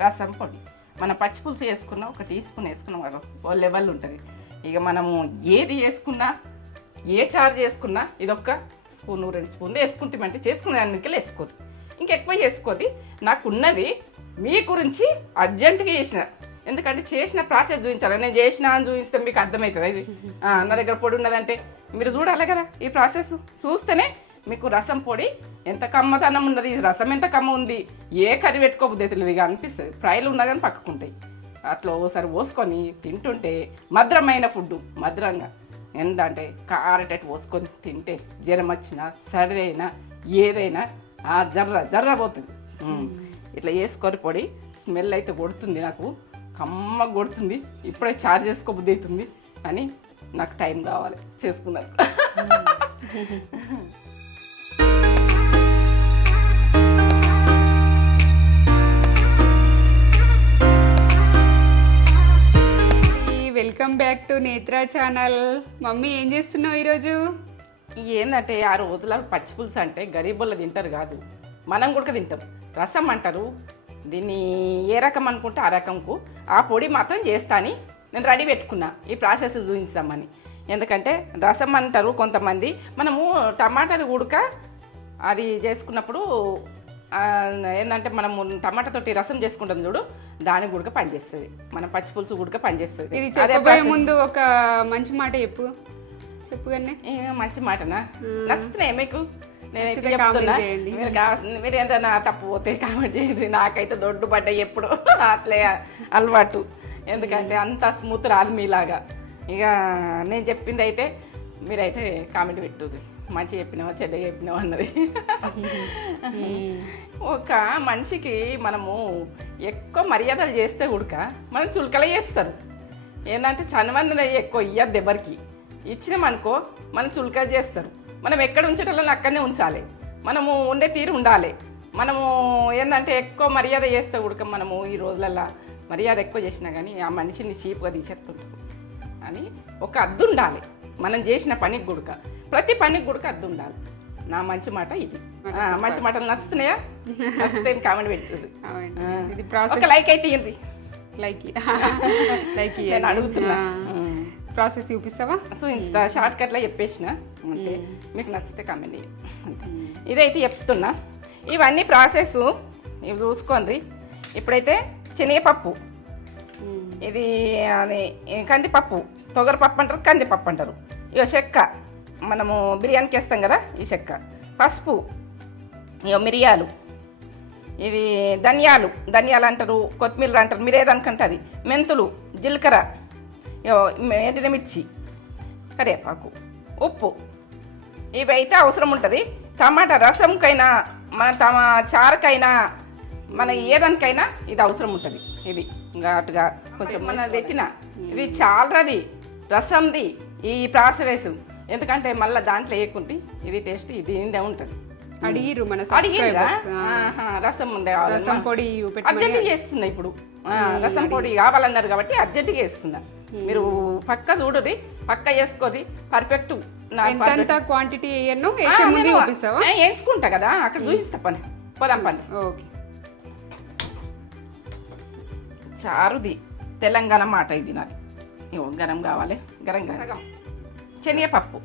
రసం పొడి మన పచ్చి పులుసు వేసుకున్నా 1 టీ స్పూన్ వేసుకున్నాం కదా ఓ లెవెల్ ఉంటుంది. ఇక మనము ఏది వేసుకున్నా ఏ చారు చేసుకున్నా ఇదొక్క స్పూన్ 2 స్పూన్లు వేసుకుంటామంటే చేసుకునే దానికి వేసుకోదు, ఇంకెక్కువ చేసుకోదు. నాకున్నది మీ గురించి అర్జెంటుగా చేసిన, ఎందుకంటే చేసిన ప్రాసెస్ చూపించాలి. నేను చేసిన అని చూపిస్తే మీకు అర్థమవుతుంది. ఇది నా దగ్గర పొడి ఉన్నదంటే మీరు చూడాలి కదా ఈ ప్రాసెస్. చూస్తేనే మీకు రసం పొడి ఎంత కమ్మదనం ఉన్నది, రసం ఎంత కమ్మ ఉంది, ఏ కర్రీ పెట్టుకోబుద్ది తెలియదు ఇక అనిపిస్తుంది. ఫ్రైలు ఉన్నా కానీ పక్కకుంటాయి. అట్లా ఓసారి పోసుకొని తింటుంటే మధురమైన ఫుడ్, మధురంగా ఏంటంటే కారటట్టు పోసుకొని తింటే జ్వరం వచ్చినా సర్ది అయినా ఏదైనా జర్ర పోతుంది. ఇట్లా వేసుకొని పొడి స్మెల్ అయితే కొడుతుంది, నాకు కమ్మ కొడుతుంది. ఇప్పుడే చార్జ్ చేసుకోబుద్ది అవుతుంది అని నాకు టైం కావాలి చేసుకున్నాను. Welcome back to Netra channel. Mummy ఏం చేస్తున్నావు ఈరోజు? ఏంటంటే 6 రోజుల పచ్చి పులుసు అంటే గరీబుల్లో తింటారు కాదు, మనం కూడా తింటాం. రసం అంటారు దీన్ని, ఏ రకం అనుకుంటే ఆ రకంకు ఆ పొడి మాత్రం చేస్తాని నేను రెడీ పెట్టుకున్నా ఈ ప్రాసెస్ చూపిస్తామని. ఎందుకంటే రసం అంటారు కొంతమంది, మనము టమాటాది ఉడక అది చేసుకున్నప్పుడు ఏంటంటే మనము టమాటాతోటి రసం చేసుకుంటాం చూడు, దానికి ఉడక పనిచేస్తుంది, మన పచ్చి పులుసు ఉడక పనిచేస్తుంది. ఇది చెప్పబోయే ముందు ఒక మంచి మాట చెప్పు కానీ. మంచి మాటనా? నచ్చుతున్నాయి మీకు? నేను చెప్తున్నా, మీరు ఏదైనా తప్పు పోతే కామెంట్ చేయండి. నాకైతే దొడ్డు పడ్డాయి ఎప్పుడు అట్లే అలవాటు, ఎందుకంటే అంత స్మూత్ రాదు మీలాగా. ఇక నేను చెప్పింది అయితే మీరైతే కామెంట్ పెట్టుది, మంచి చెప్పినావా చెడ్డ చెప్పినావా అన్నది. ఒక మనిషికి మనము ఎక్కువ మర్యాదలు చేస్తే ఉడక మనం చులకలే చేస్తారు. ఏంటంటే చనవందన ఎక్కువ ఇయ్యద్దు ఎవరికి, ఇచ్చినామనుకో మనం చులక చేస్తారు. మనం ఎక్కడ ఉంచేటోళ్ళని అక్కడనే ఉంచాలి, మనము ఉండే తీరు ఉండాలి. మనము ఏంటంటే ఎక్కువ మర్యాద చేస్తే ఉడక మనము ఈ రోజులల్లో మర్యాద ఎక్కువ చేసినా కానీ ఆ మనిషిని చీప్గా తీసేస్తుంటారు అని ఒక అద్దు ఉండాలి. మనం చేసిన పనికి గుడక, ప్రతి పనికి గుడక అద్దు ఉండాలి. నా మంచి మాట ఇది. మంచి మాటలు నచ్చుతున్నాయా? నచ్చితే కామెంట్ పెట్టుది, ఒక లైక్ అయితే ఇవ్వండి. లైక్ నేను అడుగుతున్నా. ప్రాసెస్ చూపిస్తావా? సో ఇంత షార్ట్ కట్లో చెప్పేసిన అంటే మీకు నచ్చితే కామెంట్ చేయండి అంతే. ఇదైతే చెప్తున్నా, ఇవన్నీ ప్రాసెస్ ఇవి చూసుకోండి. ఇప్పుడైతే శనగపప్పు, ఇది అది కందిపప్పు, తొగరపప్పు అంటారు, కందిపప్పు అంటారు. ఇక చెక్క, మనము బిర్యానీకి వేస్తాం కదా ఈ చెక్క, పసుపు, ఇక మిరియాలు, ఇవి ధనియాలు అంటారు, కొత్తిమీర అంటారు, మీరు ఏదనుకుంటుంది, మెంతులు, జీలకర్ర, ఎండినమిర్చి, కరివేపాకు, ఉప్పు, ఇవి అయితే అవసరం ఉంటుంది. టమాటా రసంకైనా మన చారుకైనా మన ఏదానికైనా ఇది అవసరం ఉంటుంది. ఇది ఘాటుగా కొంచెం మన పెట్టిన ఇది చాలది రసంది ఈ ప్రాసెస్, ఎందుకంటే మళ్ళీ దాంట్లో వేయకుంటే ఇది టేస్ట్ ఇది ఉంటుంది. అడిగిరు మన రసం ఉండే రసం పొడి అర్జెంటుగా చేస్తున్నా ఇప్పుడు. రసం పొడి కావాలన్నారు కాబట్టి అర్జెంటుగా వేస్తున్నా. మీరు పక్క చూడరి, పక్క వేసుకోరి పర్ఫెక్ట్. ఎంత క్వాంటిటీ వేయించుకుంటా కదా అక్కడ చూపిస్తా. పని పోదాం పని. ఓకే. చారుది తెలంగాణ మాట ఇది నాది. గరం కావాలి, గరం గరం. శనగపప్పు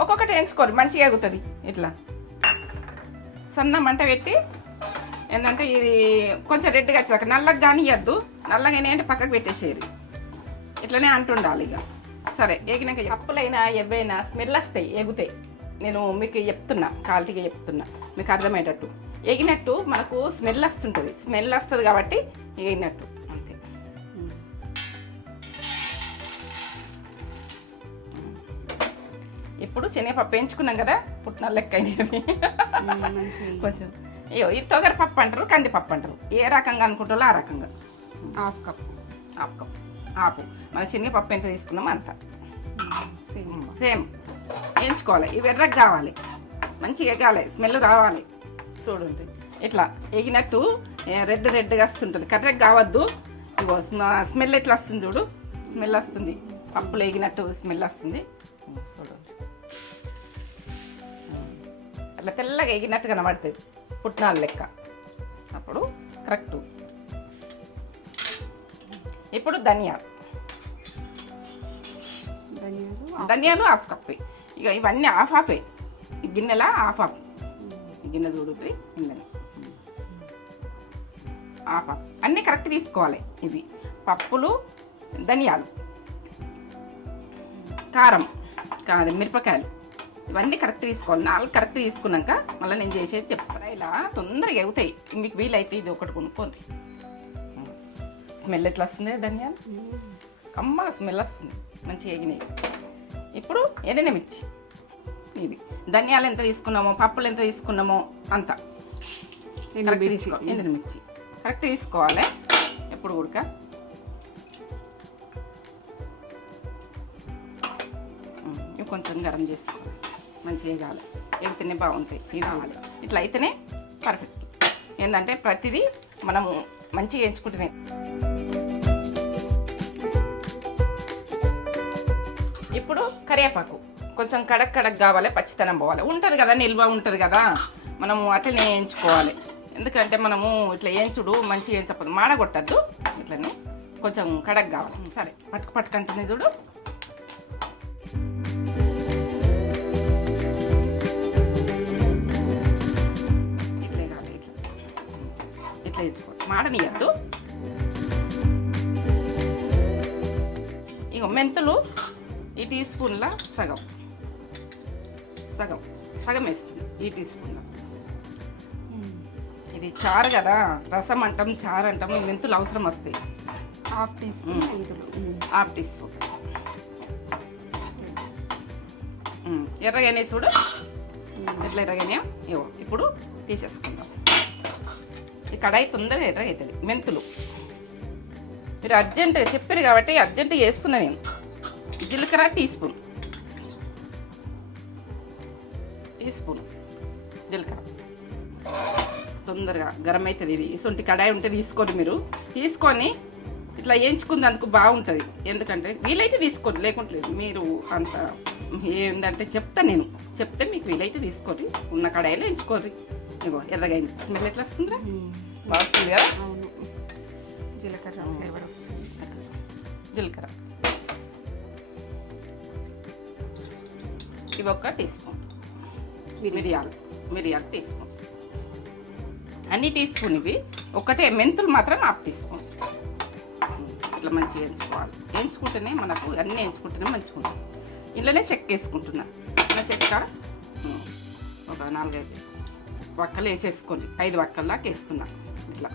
ఒక్కొక్కటి వేయించుకోరు, మంచిగా ఎగుతుంది. ఇట్లా సన్న మంట పెట్టి ఏంటంటే ఇది కొంచెం రెడ్గా వచ్చాక నల్లగా కానీ ఇవ్వద్దు, నల్లగా అంటే పక్కకు పెట్టేసేది, ఇట్లనే అంటుండాలి. ఇక సరే ఎగినాక పప్పులైనా ఎవైనా స్మెల్ వస్తాయి, ఎగుతాయి. నేను మీకు చెప్తున్నా, క్వాలిటీగా చెప్తున్నా మీకు అర్థమయ్యేటట్టు. ఎగినట్టు మనకు స్మెల్ వస్తుంటుంది, స్మెల్ వస్తుంది కాబట్టి ఎగినట్టు అంతే. ఇప్పుడు శనగపప్పు వేయించుకున్నాం కదా, పుట్నాలు లెక్క అయినవి కొంచెం. ఇది తొగరపప్పు అంటారు, కందిపప్పు అంటారు, ఏ రకంగా అనుకుంటారో ఆ రకంగా. హాఫ్ కప్ ఆపు. మన శనగపప్పు ఎంత తీసుకున్నామో అంత సేమ్ వేయించుకోవాలి. ఇవి ఎర్రగా కావాలి, మంచిగా ఎగాలి, స్మెల్ రావాలి. చూడండి ఇట్లా ఎగినట్టు రెడ్గా వస్తుంటుంది, కర్రెగా కావద్దు. ఇగో స్మెల్ ఎట్లా వస్తుంది చూడు, స్మెల్ వస్తుంది, పప్పులు ఎగినట్టు స్మెల్ వస్తుంది. చూడండి అట్లా తెల్లగా ఎగినట్టు కనబడుతుంది పుట్నాలు లెక్క. అప్పుడు కరెక్ట్. ఇప్పుడు ధనియాలు ధనియాలు హాఫ్ కప్. ఇక ఇవన్నీ హాఫ్ హాఫే. ఈ గిన్నెలా హాఫ్ హాఫ్. ఈ గిన్నె చూడుతుంది, గిన్నెలు హాఫ్ హాఫ్ అన్నీ కరెక్ట్ తీసుకోవాలి. ఇవి పప్పులు, ధనియాలు, కారం, కాదు మిరపకాయలు, ఇవన్నీ కరెక్ట్ తీసుకోవాలి. 4 కరెక్ట్ తీసుకున్నాక మళ్ళీ నేను చేసేది చెప్తాను. ఇలా తొందరగా అవుతాయి. మీకు వీలైతే ఇది ఒకటి కొనుక్కోండి. స్మెల్ ఎట్లా వస్తుంది? ధనియాలు కమ్మగా స్మెల్ వస్తుంది, మంచిగా ఎగినాయి. ఇప్పుడు ఎండినమిర్చి. ఇవి ధనియాలు ఎంత తీసుకున్నామో, పప్పులు ఎంత తీసుకున్నామో అంత కరెక్ట్ తీసుకోవాలి. ఎండినమిర్చి కరెక్ట్ తీసుకోవాలి ఎప్పుడు కూడా. ఇవి కొంచెం గరం చేసుకోవాలి, మంచిగా వేయాలి. వెళ్తేనే బాగుంటాయి. ఇవి కావాలి. ఇట్లా అయితేనే పర్ఫెక్ట్. ఏంటంటే ప్రతిదీ మనము మంచిగా ఎంచుకుంటేనే. ఇప్పుడు కరివేపాకు కొంచెం కడక్ కడక్ కావాలి, పచ్చితనం పోవాలి. ఉంటుంది కదా, నిల్వ ఉంటుంది కదా, మనము అట్లనే వేయించుకోవాలి. ఎందుకంటే మనము ఇట్లా వేయించుడు మంచిగా వేయించకపోదు, మాడగొట్టద్దు. ఇట్లనే కొంచెం కడక్ కావాలి. సరే, పట్టుకంటుంది చూడు. ఇట్లే కావాలి, ఇట్లా వేసుకోవాలి, మాడనియద్దు. ఇక మెంతులు ఈ టీ స్పూన్ల సగం వేస్తుంది. ఈ టీ స్పూన్ల. ఇది చారు కదా, రసం అంటాం, చారు అంటాం. ఈ మెంతులు అవసరం వస్తాయి. హాఫ్ టీ స్పూన్ మెంతులు. Half teaspoon. ఎర్రగానే చూడు, ఎట్లా ఎర్రగానే. ఇవో ఇప్పుడు తీసేసుకుందాం. ఈ కడాయి తొందరగా ఎర్రగవుతుంది. మెంతులు మీరు అర్జెంట్ చెప్పారు కాబట్టి అర్జెంట్ చేస్తున్నా నేను. జీలకర్ర టీ స్పూన్ జీలకర్ర. తొందరగా గరం అవుతుంది. ఇది ఇసొంటి కడాయి ఉంటే తీసుకోండి. మీరు తీసుకొని ఇట్లా వేయించుకుంది అందుకు బాగుంటుంది. ఎందుకంటే వీలైతే తీసుకోండి, లేకుంటే లేదు. మీరు అంత ఏంటంటే నేను చెప్తే మీకు వీలైతే తీసుకోండి. ఉన్న కడాయిలో వేయించుకోండి. ఇగో ఎర్రగా స్మెల్ ఎట్లా వస్తుందా? బాగా వస్తుంది కదా. జీలకర్ర ఫ్లేవర్ వస్తుంది. జీలకర్ర ఇవి 1 టీ స్పూన్. మిరియాలు టీ స్పూన్. అన్ని టీ స్పూన్ ఇవి. ఒకటే మెంతులు మాత్రం హాఫ్ టీ స్పూన్. ఇట్లా మంచిగా వేయించుకోవాలి. వేయించుకుంటేనే మనకు అన్నీ వేయించుకుంటేనే మంచిగా ఉంటుంది. ఇంట్లోనే చెక్క వేసుకుంటున్నా. ఇలా చెక్క ఒక 4-5 వక్కలు వేసేసుకోండి. 5 వక్కల దాకా వేస్తున్నా. ఇట్లా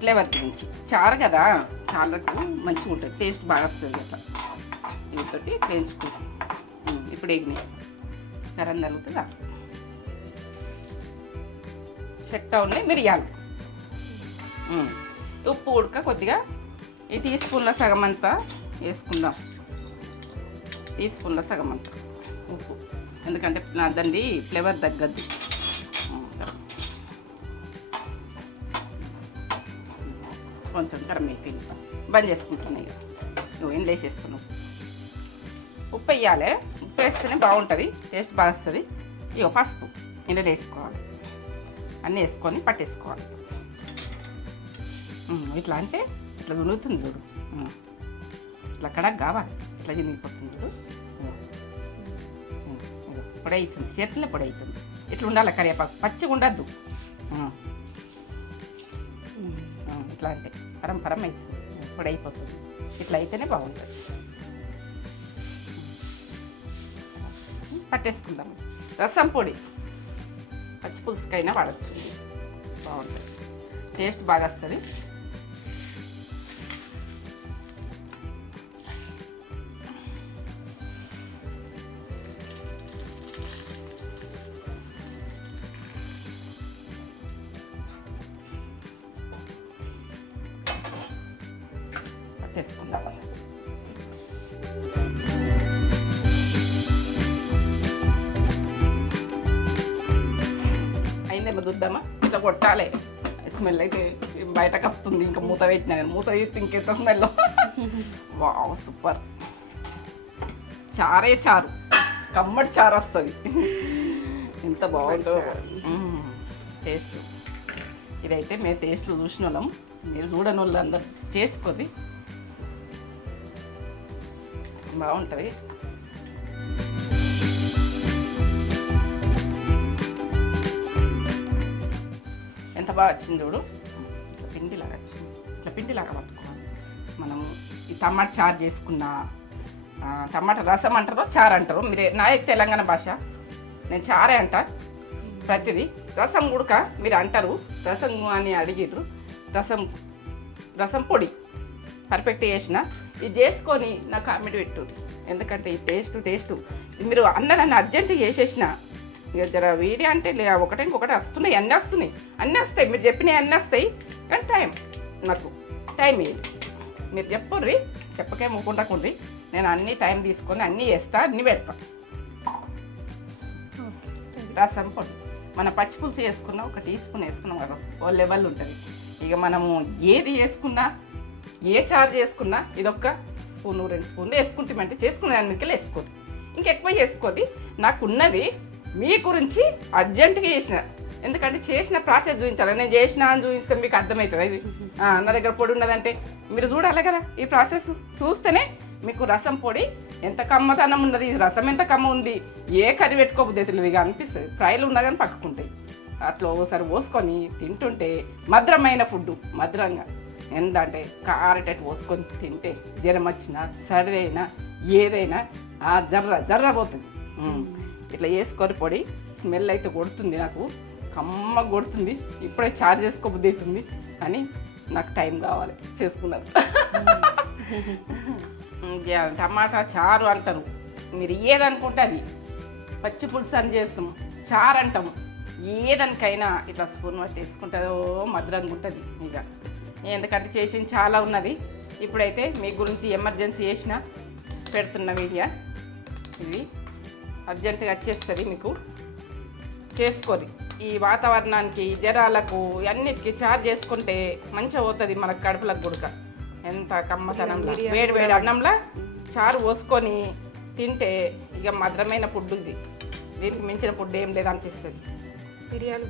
ఫ్లేవర్ గురించి. చారు కదా, చారుకు మంచిగా ఉంటుంది, టేస్ట్ బాగా వస్తుంది. అట్లా వీటితోటి వేయించుకుంటాం. ఇప్పుడు ఎగ్ని కరం తగ్గుతుందా. చెక్క ఉన్నాయి, మిరియాలు, ఉప్పు ఉడక కొద్దిగా ఈ టీ స్పూన్ల సగం అంతా వేసుకుందాం. టీ స్పూన్ల సగం అంతా ఉప్పు, ఎందుకంటే నా దండి ఫ్లేవర్ తగ్గద్దు. కొంచెం గరం అయిపోయింది, బంద్ చేసుకుంటున్నాయి. నువ్వు ఏం వేసేస్తున్నావు. ఉప్పు వేయాలి. ఉప్పు వేస్తేనే బాగుంటుంది, టేస్ట్ బాగా వస్తుంది. ఇక పసుపు ఇందులో వేసుకోవాలి. అన్నీ వేసుకొని పట్టేసుకోవాలి. ఇట్లా అంటే ఇట్లా దునుగుతుంది చూడు. ఇట్లా కడక్ కావాలి. ఇట్లా చినిగిపోతుంది చూడు. పొడి అవుతుంది, చేతులే పొడి అవుతుంది. ఇట్లా ఉండాలి కరివేపాకు, పచ్చిగా ఉండద్దు. ఇట్లా అంటే పరం అవుతుంది, పొడి అయిపోతుంది. ఇట్లా అయితేనే బాగుంటుంది. పట్టేసుకుందాం. రసం పొడి పచ్చి పులుసుకైనా వాడచ్చు, బాగుంటుంది, టేస్ట్ బాగా వస్తుంది. పట్టేసుకుందాం. అయిందేమో చూద్దామా. ఇట్లా కొట్టాలి. స్మెల్ అయితే బయట కప్పుతుంది. ఇంకా మూత పెట్టినా కానీ మూత తీస్తే ఇంకెంత స్మెల్. Wow, super. చారే చారు, కమ్మటి చారు వస్తుంది. ఎంత బాగుంటుందో టేస్ట్. ఇదైతే మేము టేస్ట్లు చూసిన వాళ్ళం, మీరు చూడని వాళ్ళు అందరు చేసుకొని బాగుంటుంది. ఎంత బాగా వచ్చింది చూడు, పిండిలాగా వచ్చింది. ఇట్లా పిండిలాగా పట్టుకోవాలి. మనము ఈ టమాటా చారు చేసుకున్న టమాటా రసం అంటారో చారు అంటారు, మీరు నా తెలంగాణ భాష, నేను చారే అంట ప్రతిదీ. రసం ఉడక మీరు అంటారు, రసం అని అడిగిర్రు. రసం పొడి పర్ఫెక్ట్ చేసిన ఇది చేసుకొని నాకు కామెంట్ పెట్టుర్రి. ఎందుకంటే ఈ టేస్ట్ మీరు నన్ను అర్జెంటుగా చేసేసిన ఇక జర వీడియో అంటే ఒకటి ఇంకొకటి వస్తున్నాయి, అన్నీ వస్తాయి మీరు చెప్పినవి అన్నీ వస్తాయి. కానీ నాకు టైం ఏది మీరు చెప్పుర్రి, చెప్పకే మూకుంటాకుండ్రి. నేను అన్నీ టైం తీసుకొని అన్నీ చేస్తా, అన్నీ పెడతా. రసం పొడి మన పచ్చిపులుసు వేసుకున్నా 1 టీ స్పూన్ వేసుకున్నాం కదా, ఓ లెవెల్ ఉంటుంది. ఇక మనము ఏది వేసుకున్నా, ఏ చారు చేసుకున్నా ఇదొక స్పూను 2 స్పూన్లు వేసుకుంటామంటే చేసుకునే దానికి వేసుకోండి, ఇంకెక్కువ చేసుకోండి. నాకున్నది మీ గురించి అర్జెంటుగా చేసిన, ఎందుకంటే చేసిన ప్రాసెస్ చూపించాలి. నేను చేసిన అని చూపిస్తే మీకు అర్థమవుతుంది. ఇది నా దగ్గర పొడి ఉన్నదంటే మీరు చూడాలి కదా, ఈ ప్రాసెస్ చూస్తేనే మీకు రసం పొడి ఎంత కమ్మతనం ఉన్నది, రసం ఎంత కమ్మ ఉంది, ఏ కర్రీ పెట్టుకోబుద్ది తెలియదు ఇక అనిపిస్తుంది. ఫ్రైలు ఉన్నా కానీ పక్కకుంటాయి. అట్లా ఒకసారి పోసుకొని తింటుంటే మధురమైన ఫుడ్, మధురంగా ఏంటంటే కారేటట్టు పోసుకొని తింటే జ్వరం వచ్చినా సర్ది అయినా ఏదైనా జర్ర పోతుంది. ఇట్లా వేసుకొని పొడి స్మెల్ అయితే కొడుతుంది, నాకు కమ్మ కొడుతుంది. ఇప్పుడే చార్జ్ చేసుకోబుద్ది అవుతుంది అని నాకు టైం కావాలి చేసుకున్నారు. టమాటా చారు అంటారు, మీరు ఏదనుకుంటే అది. పచ్చి పులుసు అని చేస్తాం, చారు అంటాం. ఏదానికైనా ఇట్లా స్పూన్ పట్టి వేసుకుంటుందో మధురంగా ఉంటుంది. ఇక ఎందుకంటే చేసింది చాలా ఉన్నది. ఇప్పుడైతే మీ గురించి ఎమర్జెన్సీ చేసిన పెడుతున్న వీడియో ఇది అర్జెంటుగా వచ్చేస్తుంది. మీకు చేసుకోరి ఈ వాతావరణానికి, జ్వరాలకు అన్నిటికీ చారు చేసుకుంటే మంచిగా పోతుంది మనకు కడుపులకు గుడక. ఎంత కమ్మతనంలో వేడి వేడి అన్నంలో చారు పోసుకొని తింటే ఇక మధురమైన ఫుడ్ ఇది. దీనికి మించిన ఫుడ్ ఏం లేదనిపిస్తుంది. మిరియాలు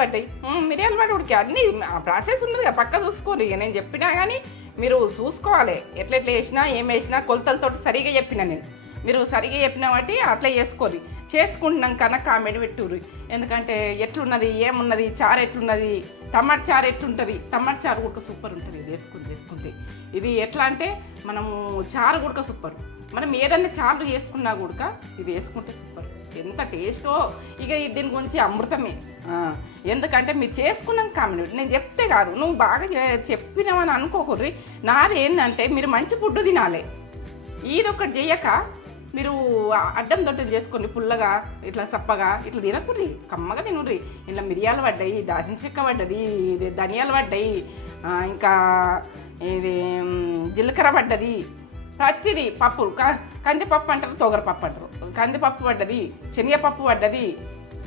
పడ్డాయి, మిరియాలు పడి ఉడికి అన్నీ ప్రాసెస్ ఉన్నది కదా, పక్క చూసుకోరు. ఇక నేను చెప్పినా కానీ మీరు చూసుకోవాలి, ఎట్లా వేసినా ఏం వేసినా కొలతలతో సరిగా చెప్పినా నేను. మీరు సరిగా చెప్పిన బట్టి అట్లా చేసుకోరు. చేసుకుంటున్నాం కన్నా కామెంట్ పెట్టుర్రు. ఎందుకంటే ఎట్లున్నది, ఏమున్నది, చారు ఎట్లున్నది, టమాటా చారు ఎట్లుంటుంది. టమాటా చారు కూడా సూపర్ ఉంటుంది ఇది చేసుకుంటే. ఇది ఎట్లా అంటే మనము చారు కూడా సూపర్. మనం ఏదన్నా చారు చేసుకున్నా కూడా ఇది వేసుకుంటే సూపర్, ఎంత టేస్టో. ఇక దీని గురించి అమృతమే. ఎందుకంటే మీరు చేసుకున్నాం కామెంట్, నేను చెప్తే కాదు, నువ్వు బాగా చెప్పినావని అనుకోకూర్రి. నాది ఏంటంటే మీరు మంచి ఫుడ్ తినాలి. ఇదొకటి చేయక మీరు అడ్డం దొడ్డు చేసుకొని పుల్లగా ఇట్లా సప్పగా ఇట్లా తినకుర్రి, కమ్మగా తినుర్రి. ఇట్లా మిరియాలు పడ్డాయి, దాచిన చెక్క పడ్డది, ఇది ధనియాలు పడ్డాయి, ఇంకా ఇది జీలకర్ర పడ్డది, ప్రతిదీ పప్పు, కందిపప్పు అంటారు, తోగరపప్పు అంటారు, కందిపప్పు పడ్డది, శనగపప్పు పడ్డది,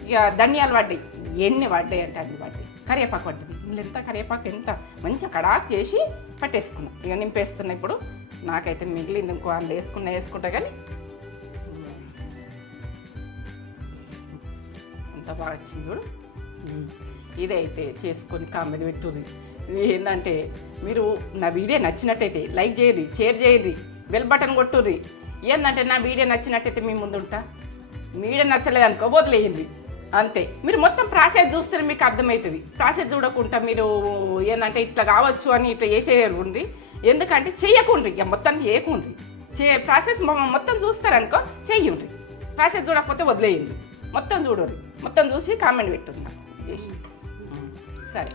ఇక ధనియాలు పడ్డాయి. ఎన్ని పడ్డాయి అంటే అన్ని పడ్డాయి. కరివేపాకు పడ్డది. ఎంత కరివేపాకు ఎంత మంచిగా కడాకు చేసి పట్టేసుకున్నా. ఇక నింపేస్తున్నా. ఇప్పుడు నాకైతే మిగిలింది ఇంకో అందులో వేసుకుంటా కానీ ఎంత బాగా వచ్చింది చూడు. ఇదైతే చేసుకొని కామెంట్ పెట్టుర్రి. ఏంటంటే మీరు నా వీడియో నచ్చినట్టయితే లైక్ చేయరు, షేర్ చేయరు, బెల్ బటన్ కొట్టుర్రి. ఏంటంటే నా వీడియో నచ్చినట్టయితే మీ ముందు ఉంటా, మీ వీడియో నచ్చలేదు అనుకో వదిలేయండి అంతే. మీరు మొత్తం ప్రాసెస్ చూస్తే మీకు అర్థమవుతుంది. ప్రాసెస్ చూడకుండా మీరు ఏంటంటే ఇట్లా కావచ్చు అని ఇట్లా చేసేయండి. ఎందుకంటే చెయ్యకుండ్రి, ఇక మొత్తానికి చేయకుండ్రి. ప్రాసెస్ మొత్తం చూస్తారనుకో చెయ్యండి. ప్రాసెస్ చూడకపోతే వదిలేయండి. మొత్తం చూడండి, మొత్తం చూసి కామెంట్ పెట్టున్నా. సరే.